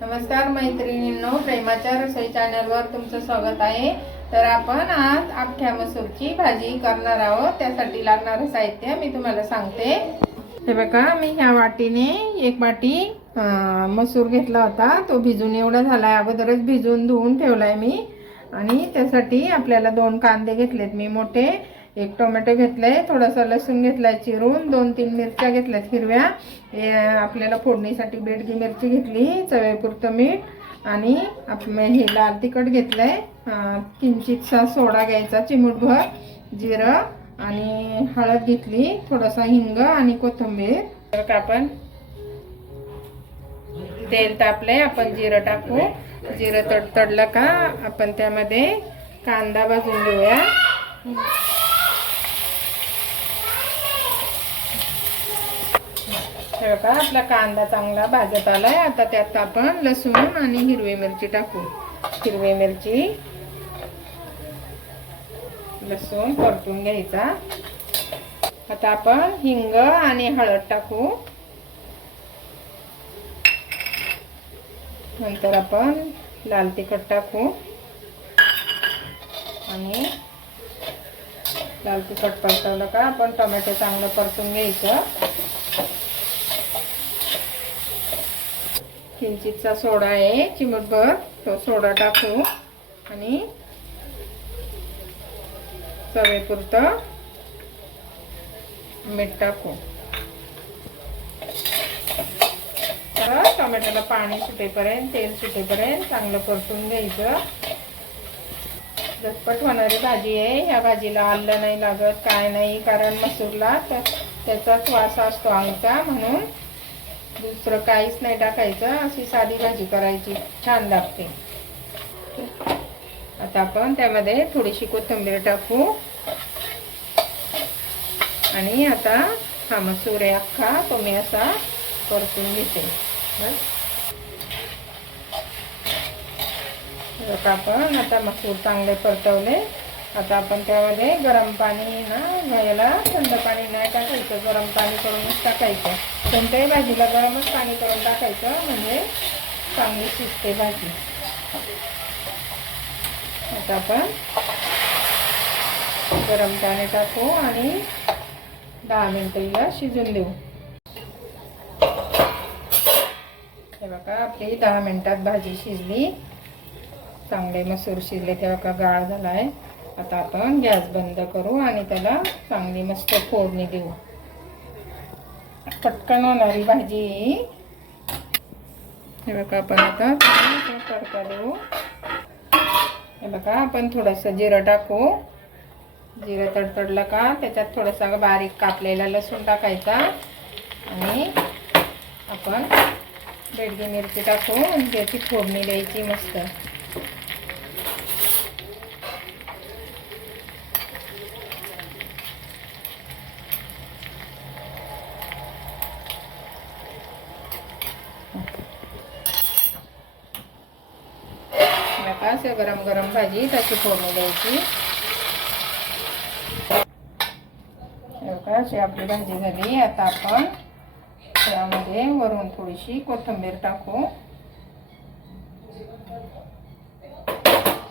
नमस्कार मैत्रिणींनो, प्रेमाच्या रसोई चॅनलवर तुमचं स्वागत आहे। तर आपण आज अख्ख्या मसूरची भाजी करणार आहोत। त्यासाठी लागणारं साहित्य मी तुम्हाला सांगते। हे बघा, मी ह्या वाटीने एक वाटी मसूर घेतला होता। तो भिजून एवढा झालाय, अगोदरच भिजून धुवून ठेवलाय मी। आणि त्यासाठी आपल्याला 2 कांदे घेतलेत मी मोठे, 1 टोमॅटो घेतलाय, थोडासा लसूण घेतलाय चिरून, 2-3 मिरच्या घेतल्यात हिरव्या, आपल्याला फोडणीसाठी बेडगी मिरची घेतली, चवीपुरतं मीठ आणि हे लाल तिखट घेतलंय, किंचितसा सोडा घ्यायचा, चिमूटभर जिरं आणि हळद घेतली, थोडासा हिंग आणि कोथिंबीर। तर आपण तेल तापलंय, आपण जिरं टाकू। जिरं तडतडलं का आपण त्यामध्ये कांदा भाजून घेऊया। हे बघा, आपला कांदा चांगला भाजत आलाय। आता त्यात आपण लसूण आणि हिरवी मिरची टाकू। हिरवी मिरची, लसूण परतून घ्यायचा। आता आपण हिंग आणि हळद टाकू। नंतर आपण लाल तिखट टाकू आणि लाल तिखट परतवलं का आपण टोमॅटो चांगलं परतून घ्यायचं। किंचितचा सोडा आहे, चिमूटभर तो सोडा टाकू आणि चवीपुरतं मीठ टाकू। तर टोमॅटोला पाणी सुटेपर्यंत, तेल सुटेपर्यंत चांगलं परतून घ्यायचं। झटपट होणारी भाजी आहे। ह्या भाजीला आलं नाही लागत, काय नाही, कारण मसूरला त्याचाच वास असतो आमचा, म्हणून दुसरं काहीच नाही टाकायचं। अशी साधी भाजी करायची, छान लागते। आता आपण त्यामध्ये थोडीशी कोथिंबीर टाकू आणि आता हा मसूर आहे अख्खा, तो मी असा परतून घेते। आपण आता मसूर चांगले परतवले। आता आपण त्यामध्ये गरम पाणी याला थंड पाणी नाही टाकायचं, गरम पाणी करूनच टाकायचं। कोणत्याही भाजीला गरमच पाणी करून टाकायचं, म्हणजे चांगली शिजते भाजी। आता आपण गरम पाणी टाकू आणि 10 मिनिटं हिला शिजून देऊ। हे बघा, आपली 10 मिनिटात भाजी शिजली, चांगले मसूर शिजले, तेव्हा का गाळ झालाय। आता आपण गॅस बंद करू आणि त्याला चांगली मस्त फोडणी देऊ। पटकन होणारी भाजी। हे बघा, आपण आता तडका देऊ। हे बघा, आपण थोडंसं जिरं टाकू। जिरं तडतडलं का त्याच्यात थोडासा बारीक कापलेला लसूण टाकायचा आणि आपण बेडगी मिरची टाकू आणि त्याची फोडणी द्यायची मस्त। असे गरम गरम भाजी त्याची फोडणी द्यायची। अशी आपली भाजी झाली। आता आपण त्यामध्ये वरून थोडीशी कोथिंबीर टाकू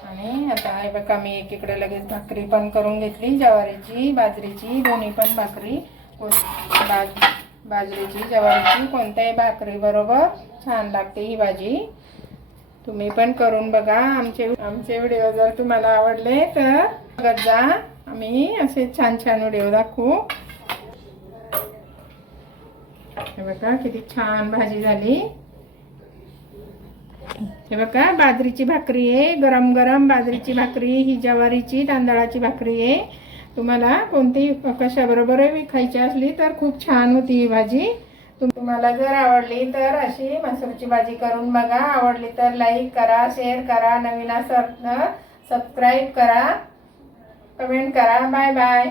आणि आता हे बघा, मी एकीकडे लगेच भाकरी पण करून घेतली, ज्वारीची बाजरीची, दोन्ही पण भाकरी। बाजरीची ज्वारीची कोणत्याही भाकरी बरोबर छान लागते ही भाजी। तुम्ही पण करून बघा। आमचे व्हिडिओ जर तुम्हाला आवडले तर बघत जा। आम्ही असे छान छान व्हिडिओ दाखवू। हे बघा, किती छान भाजी झाली। हे बघा, बाजरीची भाकरी आहे, गरम गरम बाजरीची भाकरी। ही ज्वारीची तांदळाची भाकरी आहे। तुम्हाला कोणती कशाबरोबर खायची असली तर खूप छान होती ही भाजी। तुम्हाला जर आवडली तर अशी मसूरची भाजी करून बघा। आवडली तर लाईक करा, शेअर करा, नवीन असेल तर सबस्क्राईब करा, कमेंट करा। Bye bye.